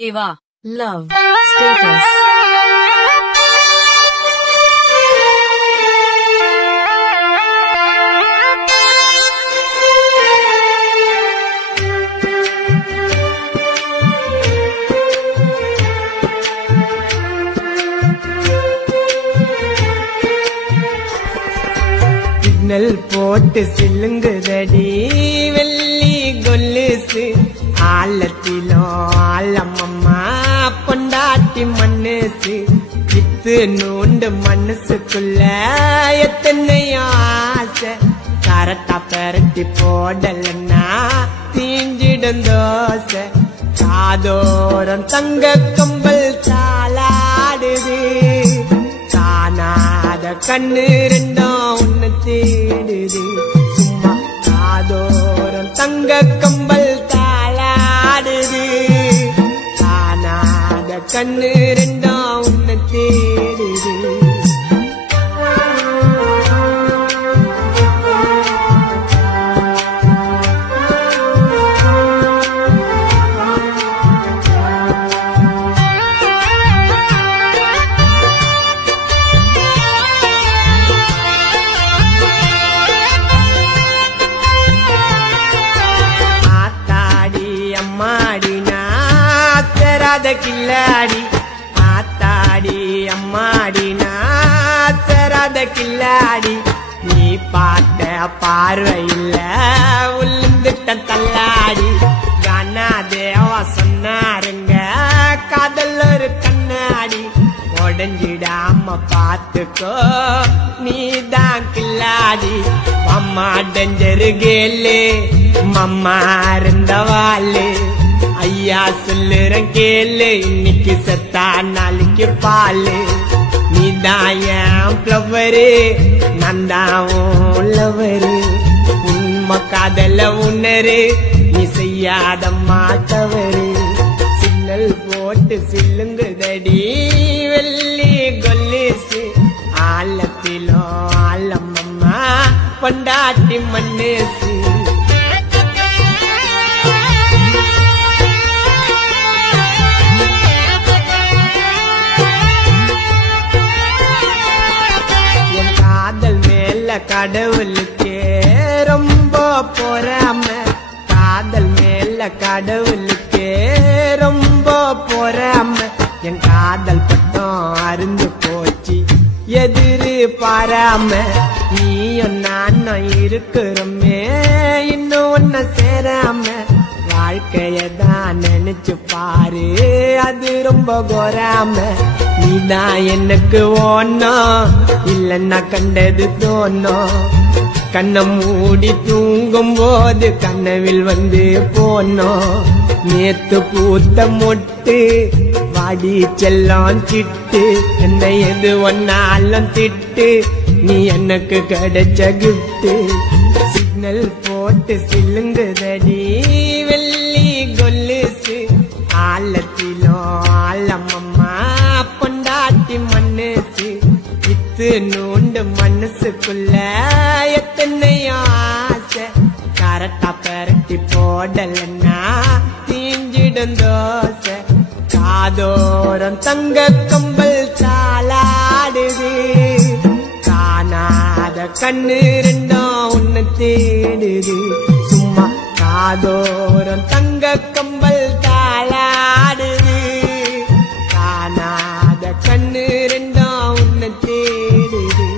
Eva, love, status. Signal போட்டு சில்லுங்குதடி வெள்ளி கொல்லுசு ஆழத்திலோ ஆழமம்மா பொண்டாட்டி மண்ணுசு இத்து நூண்டு மனசுக்குள்ள எத்தனையோ ஆசை கரட்டா பெரட்டி போடலன்னா தீஞ்சிடும் தோசை சாதோரம் தங்க கம்பல் சாலாடுது காணாத கண்ணு ரெண்டும் உன்னை தேடுது சும்மா சாதோரம் தங்க கம்பல் தாளாடுது காணாத கண்ணு ரெண்டும் உன்னை தேடுது கில்லாடி ஆத்தாடி அம்மாடி நாத்தராத கில்லாடி நீ பார்த்த பார்வையில் உளுந்துட்ட தள்ளாடி கானா தேவா சொன்னாருங்க காதல் ஒரு கண்ணாடி உடஞ்சிடாம பார்த்துக்கோ நீதான் கில்லாடி அம்மா டஞ்சரு கேளு மம்மா இருந்தவாளு ஐயா சொல்லுறேன் கேளு இன்னைக்கு செத்தா நாளைக்கு பாலு நீதான் என் ஃப்ளவரு நான் தான் லவரு உண்மை காதல உணரு நீ செய்யாத மாத்தவரு சிக்னல் போட்டு சில்லுங்குதடி வெள்ளி கொல்லுசு ஆழத்திலோ ஆழமம்மா பொண்டாட்டி மண்ணுசு கடவுளுக்கே ரொம்ப பொறாம காதல் மேல கடவுளுக்கே ரொம்ப பொறாம என் காதல் பட்டம் அருந்து போச்சு எதிரு பாராம நீயும் நானும் இருக்கிறோமே இன்னும் ஒன்ன சேராம வாழ்க்கையதான் நினைச்சு பாரு அது ரொம்ப கோராம நீதான் எனக்கு ஓணும் இல்லன்னா கண்டது தோணும் கண்ணை மூடி தூங்கும் போது கனவில் வந்து போனோம் நேத்து பூத்த மொட்டு வாடி செல்லம் சிட்டு என்னை எது ஒன்னாலும் திட்டு நீ எனக்கு கிடைச்ச கிஃப்ட் சிக்னல் போட்டு சில்லுங்குதடி வெள்ளி கொல்லுசு ஆழத்திலோ ஆழமம்மா பொண்டாட்டி மண்ணுசு இத்து நூண்டு மனசுக்குள்ள எத்தனையோ ஆசை கரட்டா பெரட்டி போடலன்னா தீஞ்சிடும் தோசை சாதோரம் தங்க கம்பல் சாலாடுது காணாத கண்ணு ரெண்டும் உன்னை தேடுது சும்மா சாதோரம் தங்க கம்பல் தாளாடுது காணாத கண்ணு ரெண்டும் உன்னை தேடுது